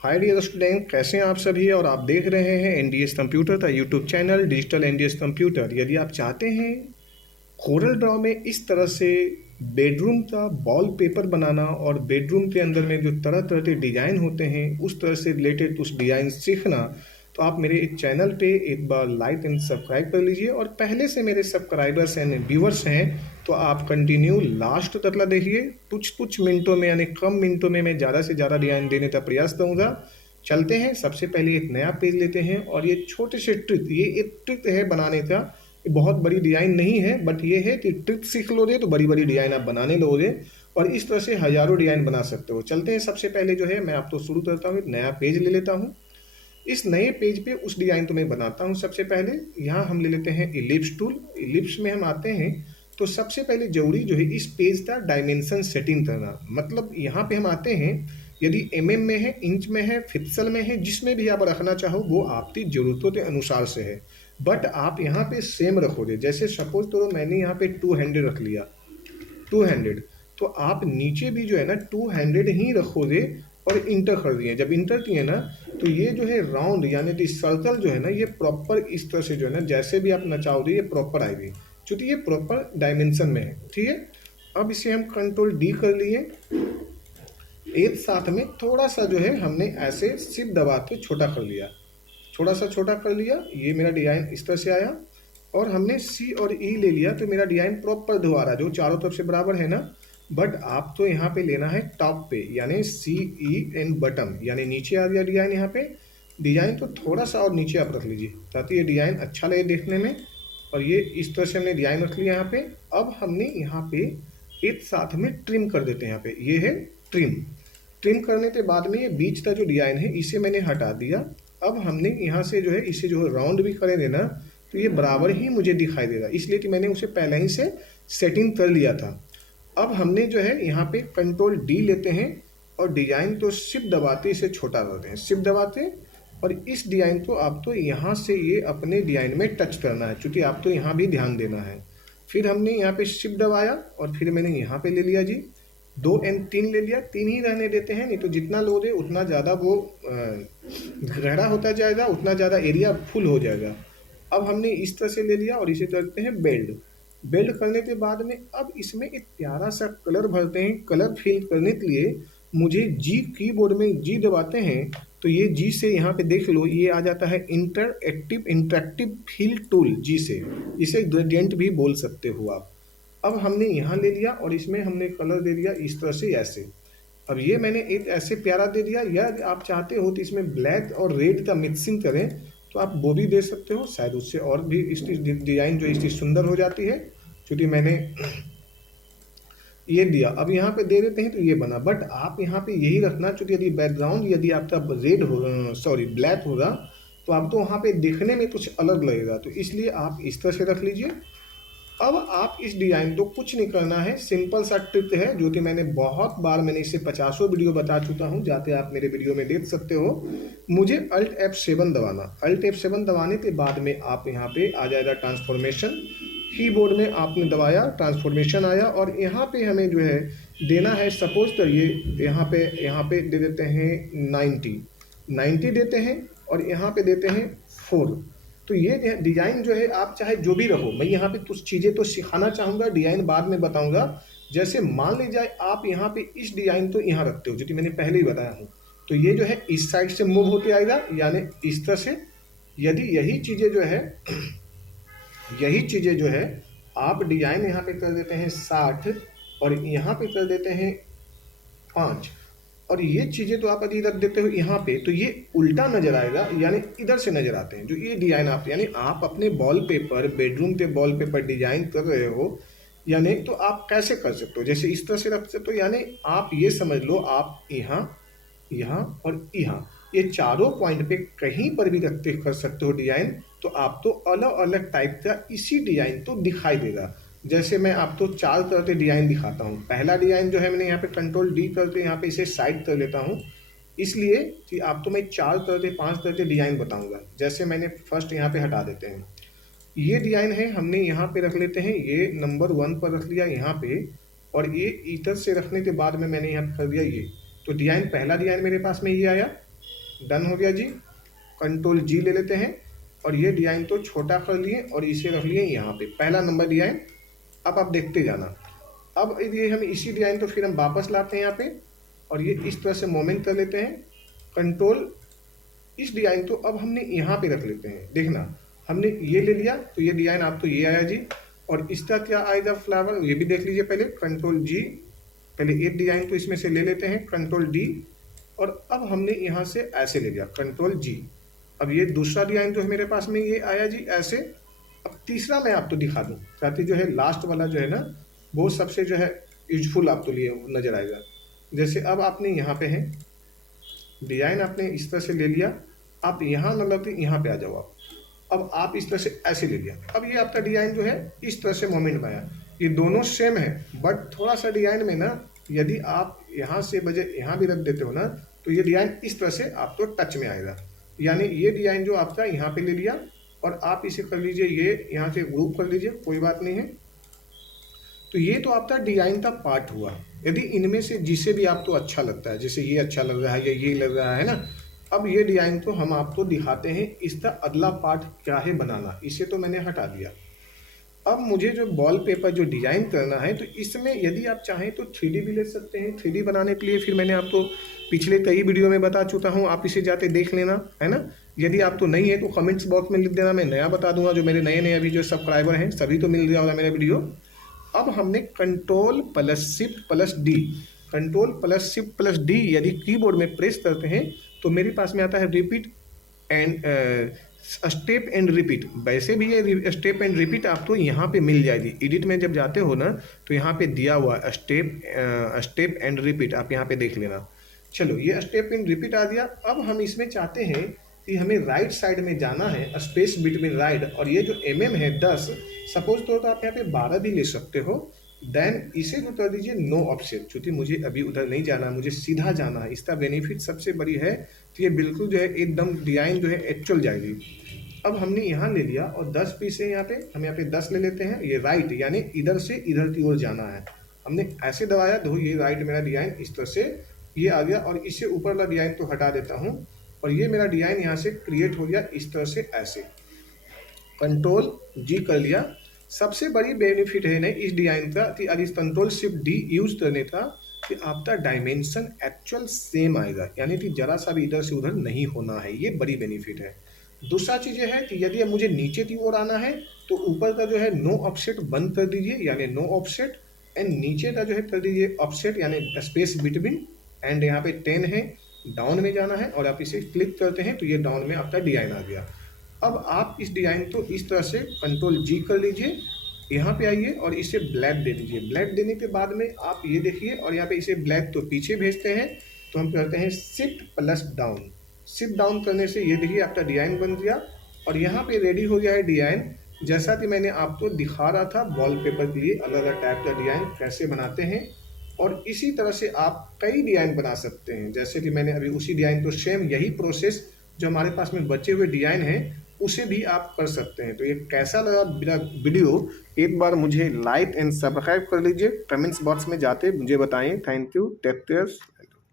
Hi dear student, कैसे हैं आप सभी। और आप देख रहे हैं एनडीएस कंप्यूटर का YouTube channel digital NDS computer. यदि आप चाहते हैं कोरल ड्रॉ में इस तरह से बेडरूम का वॉल पेपर बनाना और बेडरूम के अंदर में जो तरह तरह के डिज़ाइन होते हैं उस तरह से रिलेटेड कुछ डिज़ाइन सीखना, तो आप मेरे इस चैनल पे एक बार लाइक एंड सब्सक्राइब कर लीजिए। और पहले से मेरे सब्सक्राइबर्स एंड व्यूवर्स हैं तो आप कंटिन्यू लास्ट तक ला देखिए। कुछ कुछ मिनटों में यानी कम मिनटों में मैं ज़्यादा से ज़्यादा डिज़ाइन देने का प्रयास करूँगा। चलते हैं, सबसे पहले एक नया पेज लेते हैं और ये छोटे से ट्रिक, ये एक ट्रिक है बनाने का। ये बहुत बड़ी डिज़ाइन नहीं है, बट ये है कि ट्रिक सीख लोगे तो बड़ी बड़ी डिज़ाइन आप बनाने लोगे और इस तरह से हज़ारों डिज़ाइन बना सकते हो। चलते हैं, सबसे पहले जो है मैं आपको शुरू करता हूँ, एक नया पेज ले लेता हूँ। इस नए पेज पे उस डिज़ाइन तो मैं बनाता हूँ। सबसे पहले यहाँ हम ले लेते हैं इलिप्स टूल। इलिप्स में हम आते हैं तो सबसे पहले जरूरी जो है इस पेज का डायमेंशन सेटिंग करना। मतलब यहाँ पे हम आते हैं, यदि एमएम में है, इंच में है, पिक्सल में है, जिसमें भी आप रखना चाहो वो आपकी ज़रूरतों के अनुसार से है। बट आप यहाँ पे सेम रखोगे। जैसे सपोज तो मैंने यहाँ पे 200 रख लिया, 200, तो आप नीचे भी जो है ना 200 ही रखोगे और इंटर कर दिए। जब इंटर किए ना तो ये जो है राउंड यानी कि सर्कल जो है ना ये प्रॉपर इस तरह से जो है ना जैसे भी आप नचाओगे ये प्रॉपर आएगी, क्योंकि ये प्रॉपर डायमेंशन में है। ठीक है, अब इसे हम कंट्रोल डी कर लिए। एक साथ में थोड़ा सा जो है हमने ऐसे शिफ्ट दबा के छोटा कर लिया, थोड़ा सा छोटा कर लिया। ये मेरा डिज़ाइन इस तरह से आया और हमने सी और ई ले लिया तो मेरा डिज़ाइन प्रॉपर दोबारा जो चारों तरफ से बराबर है ना। बट आप तो यहाँ पे लेना है टॉप पे, यानी सी ई एंड बटन, यानी नीचे आ गया डिज़ाइन। यहाँ पे डिज़ाइन तो थोड़ा सा और नीचे आप रख लीजिए ताकि ये डिज़ाइन अच्छा लगे देखने में। और ये इस तरह से हमने डिज़ाइन रख लिया यहाँ पे। अब हमने यहाँ पे एक साथ में ट्रिम कर देते हैं। यहाँ पे ये है ट्रिम। ट्रिम करने के बाद में ये बीच का जो डिज़ाइन है इसे मैंने हटा दिया। अब हमने यहाँ से जो है इसे जो है राउंड भी करेंगे ना तो ये बराबर ही मुझे दिखाई देगा, इसलिए कि मैंने उसे पहले ही से सेटिंग कर लिया था। अब हमने जो है यहाँ पे कंट्रोल डी लेते हैं और डिज़ाइन तो शिफ्ट दबाते इसे छोटा करते हैं, शिफ्ट दबाते। और इस डिज़ाइन को आप तो यहाँ से ये अपने डिज़ाइन में टच करना है, क्योंकि आप तो यहाँ भी ध्यान देना है। फिर हमने यहाँ पे शिफ्ट दबाया और फिर मैंने यहाँ पे ले लिया जी 2 एंड 3 ले लिया। 3 ही रहने देते हैं, नहीं तो जितना लोगे उतना ज़्यादा वो गहरा होता जाएगा, उतना ज़्यादा एरिया फुल हो जाएगा। अब हमने इस तरह से ले लिया और इसे करते हैं बेल्ट। बेल्ट करने के बाद में अब इसमें एक प्यारा सा कलर भरते हैं। कलर फिल करने के लिए मुझे जी कीबोर्ड में जी दबाते हैं तो ये जी से यहाँ पे देख लो ये आ जाता है इंटरैक्टिव फिल टूल। जी से इसे ग्रेडियंट भी बोल सकते हो आप। अब हमने यहाँ ले लिया और इसमें हमने कलर दे दिया इस तरह से ऐसे। अब ये मैंने एक ऐसे प्यारा दे दिया, या आप चाहते हो तो इसमें ब्लैक और रेड का मिक्सिंग करें तो आप वो भी दे सकते हो, शायद उससे और भी इसकी डिज़ाइन जो इसकी सुंदर हो जाती है। क्योंकि मैंने ये दिया, अब यहाँ पे दे देते हैं तो ये बना। बट आप यहाँ पे यही रखना, क्योंकि यदि बैकग्राउंड यदि आपका रेड हो सॉरी ब्लैक होगा तो आपको वहाँ पे देखने में कुछ अलग लगेगा, तो इसलिए आप इस तरह से रख लीजिए। अब आप इस डिज़ाइन को कुछ नहीं करना है, सिंपल सा ट्रिक है जो कि मैंने बहुत बार मैंने इसे 50 वीडियो बता चुका हूँ, जाते आप मेरे वीडियो में देख सकते हो। मुझे अल्ट F7 दबाना, अल्ट F7 दबाने के बाद में आप यहाँ पे आ जाएगा ट्रांसफॉर्मेशन। कीबोर्ड में आपने दबाया, ट्रांसफॉर्मेशन आया और यहाँ पे हमें जो है देना है, सपोज करिए यहाँ पे दे देते हैं 90 देते हैं और यहाँ पे देते हैं 4। तो ये डिज़ाइन जो है आप चाहे जो भी रखो, मैं यहाँ पे कुछ चीज़ें तो सिखाना चाहूँगा, डिज़ाइन बाद में बताऊँगा। जैसे मान लीजिए आप यहाँ पे इस डिज़ाइन तो यहाँ रखते हो जो कि मैंने पहले ही बताया हूँ, तो ये जो है इस साइड से मूव होते आएगा, यानी इस तरह से। यदि यही चीज़ें जो है आप डिज़ाइन यहाँ पे कर देते हैं 60 और यहाँ पे कर देते हैं 5, और ये चीज़ें तो आप यदि रख देते हो यहाँ पे तो ये उल्टा नजर आएगा, यानी इधर से नजर आते हैं जो ये डिज़ाइन आप, यानी आप अपने वॉल पेपर बेडरूम के वॉल पेपर डिज़ाइन कर रहे हो, यानी तो आप कैसे कर सकते हो, जैसे इस तरह से रख सकते हो। यानी आप ये समझ लो आप यहाँ यहाँ और यहाँ ये चारों पॉइंट पे कहीं पर भी रखते कर सकते हो डिज़ाइन, तो आप तो अलग अलग टाइप का इसी डिज़ाइन तो दिखाई देगा। जैसे मैं आपको 4 तरह के डिज़ाइन दिखाता हूँ। पहला डिज़ाइन जो है मैंने यहाँ पे कंट्रोल डी करके यहाँ पे इसे साइड कर लेता हूँ, इसलिए कि आपको मैं 4 तरह के 5 तरह के डिज़ाइन बताऊँगा। जैसे मैंने फर्स्ट यहाँ पे हटा देते हैं, ये डिज़ाइन है हमने यहाँ पे रख लेते हैं, ये नंबर 1 पर रख लिया यहाँ पे, और ये इधर से रखने के बाद में मैंने यहाँ कर दिया ये। तो डिज़ाइन पहला डिज़ाइन मेरे पास में ये आया। डन हो गया जी। कंट्रोल जी ले लेते हैं और ये डिजाइन तो छोटा कर लिए और इसे रख लिए यहाँ पे, पहला नंबर डिजाइन। अब आप देखते जाना। अब ये हम इसी डिजाइन तो फिर हम वापस लाते हैं यहाँ पे और ये इस तरह से मोमेंट कर लेते हैं। कंट्रोल इस डिजाइन तो अब हमने यहाँ पे रख लेते हैं। देखना, हमने ये ले लिया तो ये डिजाइन आप तो ये आया जी, और इसका क्या आएगा फ्लावर, ये भी देख लीजिए पहले। कंट्रोल जी, पहले एक डिजाइन तो इसमें से ले लेते हैं, कंट्रोल डी, और अब हमने यहाँ से ऐसे ले लिया, कंट्रोल जी। अब ये दूसरा डिजाइन जो है मेरे पास में ये आया जी ऐसे। अब तीसरा मैं आपको दिखा दूँ ताकि जो है लास्ट वाला जो है ना वो सबसे जो है यूजफुल आपको लिए नजर आएगा। जैसे अब आपने यहाँ पे है डिजाइन, आपने इस तरह से ले लिया, आप यहाँ मतलब कि यहाँ पे आ जाओ आप। अब आप इस तरह से ऐसे ले लिया, अब ये आपका डिजाइन जो है इस तरह से मोमेंट में आया। ये दोनों सेम है बट थोड़ा सा डिजाइन में ना, यदि आप यहाँ से बजाय यहाँ भी रख देते हो ना तो ये डिजाइन इस तरह से आपको टच में आएगा। यानी ये डिजाइन जो आपका यहाँ पे ले लिया और आप इसे कर लीजिए, ये यहाँ से ग्रुप कर लीजिए, कोई बात नहीं है। तो ये तो आपका डिजाइन का पार्ट हुआ। यदि इनमें से जिसे भी आपको अच्छा लगता है, जैसे ये अच्छा लग रहा है या ये लग रहा है ना, अब ये डिजाइन तो हम आपको दिखाते हैं इसका अगला पार्ट क्या है बनाना। इसे तो मैंने हटा दिया। अब मुझे जो वॉल पेपर जो डिजाइन करना है तो इसमें यदि आप चाहें तो 3D भी ले सकते हैं। 3D बनाने के लिए फिर मैंने आपको पिछले कई वीडियो में बता चुका हूँ, आप इसे जाते देख लेना, है ना। यदि आप तो नहीं है तो कमेंट्स बॉक्स में लिख देना, मैं नया बता दूंगा। जो मेरे नए अभी जो सब्सक्राइबर हैं सभी तो मिल गया होगा मेरा वीडियो। अब हमने control plus shift plus D, control plus shift plus D यदि कीबोर्ड में प्रेस करते हैं तो मेरे पास में आता है repeat and step and repeat. वैसे भी ये स्टेप एंड रिपीट आपको यहाँ पे मिल जाएगी। एडिट में जब जाते हो ना तो यहाँ पे दिया हुआ स्टेप एंड रिपीट, आप यहाँ पे देख लेना। चलो, ये स्टेप एंड रिपीट आ गया। अब हम इसमें चाहते हैं कि हमें राइट साइड में जाना है, स्पेस बिटवीन राइट, और ये जो mm है 10, सपोज तो आप यहाँ पे 12 भी ले सकते हो। देन इसे जो कर दीजिए नो ऑफसेट, क्योंकि मुझे अभी उधर नहीं जाना, मुझे सीधा जाना है। इसका बेनिफिट सबसे बड़ी है तो ये बिल्कुल जो है एकदम डिजाइन जो है एक्चुअल जाएगी। अब हमने यहाँ ले लिया और 10 पीस है यहाँ पे, हम यहाँ पे 10 ले लेते हैं। ये राइट यानी इधर से इधर की ओर जाना है। हमने ऐसे दबाया तो ये राइट मेरा डिजाइन इस तरह से ये आ गया, और इससे ऊपर वाला डिजाइन तो हटा देता हूँ और ये मेरा डिजाइन यहाँ से क्रिएट हो गया इस तरह से ऐसे। कंट्रोल जी कर लिया। सबसे बड़ी बेनिफिट है ना इस डिजाइन का कि अगर इस कंट्रोल शिफ्ट डी यूज करने का कि आपका डायमेंशन एक्चुअल सेम आएगा, यानी कि जरा सा भी इधर से उधर नहीं होना है। ये बड़ी बेनिफिट है। दूसरा चीज़ है कि यदि मुझे नीचे की ओर आना है तो ऊपर का जो है नो ऑफसेट बंद कर दीजिए, यानी नो ऑफसेट, एंड नीचे का जो है कर दीजिए ऑफसेट यानी स्पेस बिटवीन, एंड यहाँ पे 10 है, डाउन में जाना है और आप इसे क्लिक करते हैं तो ये डाउन में आपका डिजाइन आ गया। अब आप इस डिजाइन को इस तरह से कंट्रोल जी कर लीजिए, यहाँ पे आइए और इसे ब्लैक दे दीजिए। ब्लैक देने के बाद में आप ये देखिए, और यहाँ पे इसे ब्लैक तो पीछे भेजते हैं तो हम करते हैं shift plus down. Shift down करने से ये देखिए आपका डिजाइन बन गया और यहाँ पे रेडी हो गया है डिजाइन। जैसा कि मैंने आपको दिखा रहा था वॉलपेपर के लिए अलग अलग टाइप का डिजाइन कैसे बनाते हैं, और इसी तरह से आप कई डिजाइन बना सकते हैं। जैसे कि मैंने अभी उसी डिजाइन को सेम यही प्रोसेस जो हमारे पास में बचे हुए डिजाइन हैं उसे भी आप कर सकते हैं। तो ये कैसा लगा मेरा वीडियो, एक बार मुझे लाइक एंड सब्सक्राइब कर लीजिए। कमेंट्स बॉक्स में जाते मुझे बताएं। Thank you, take care.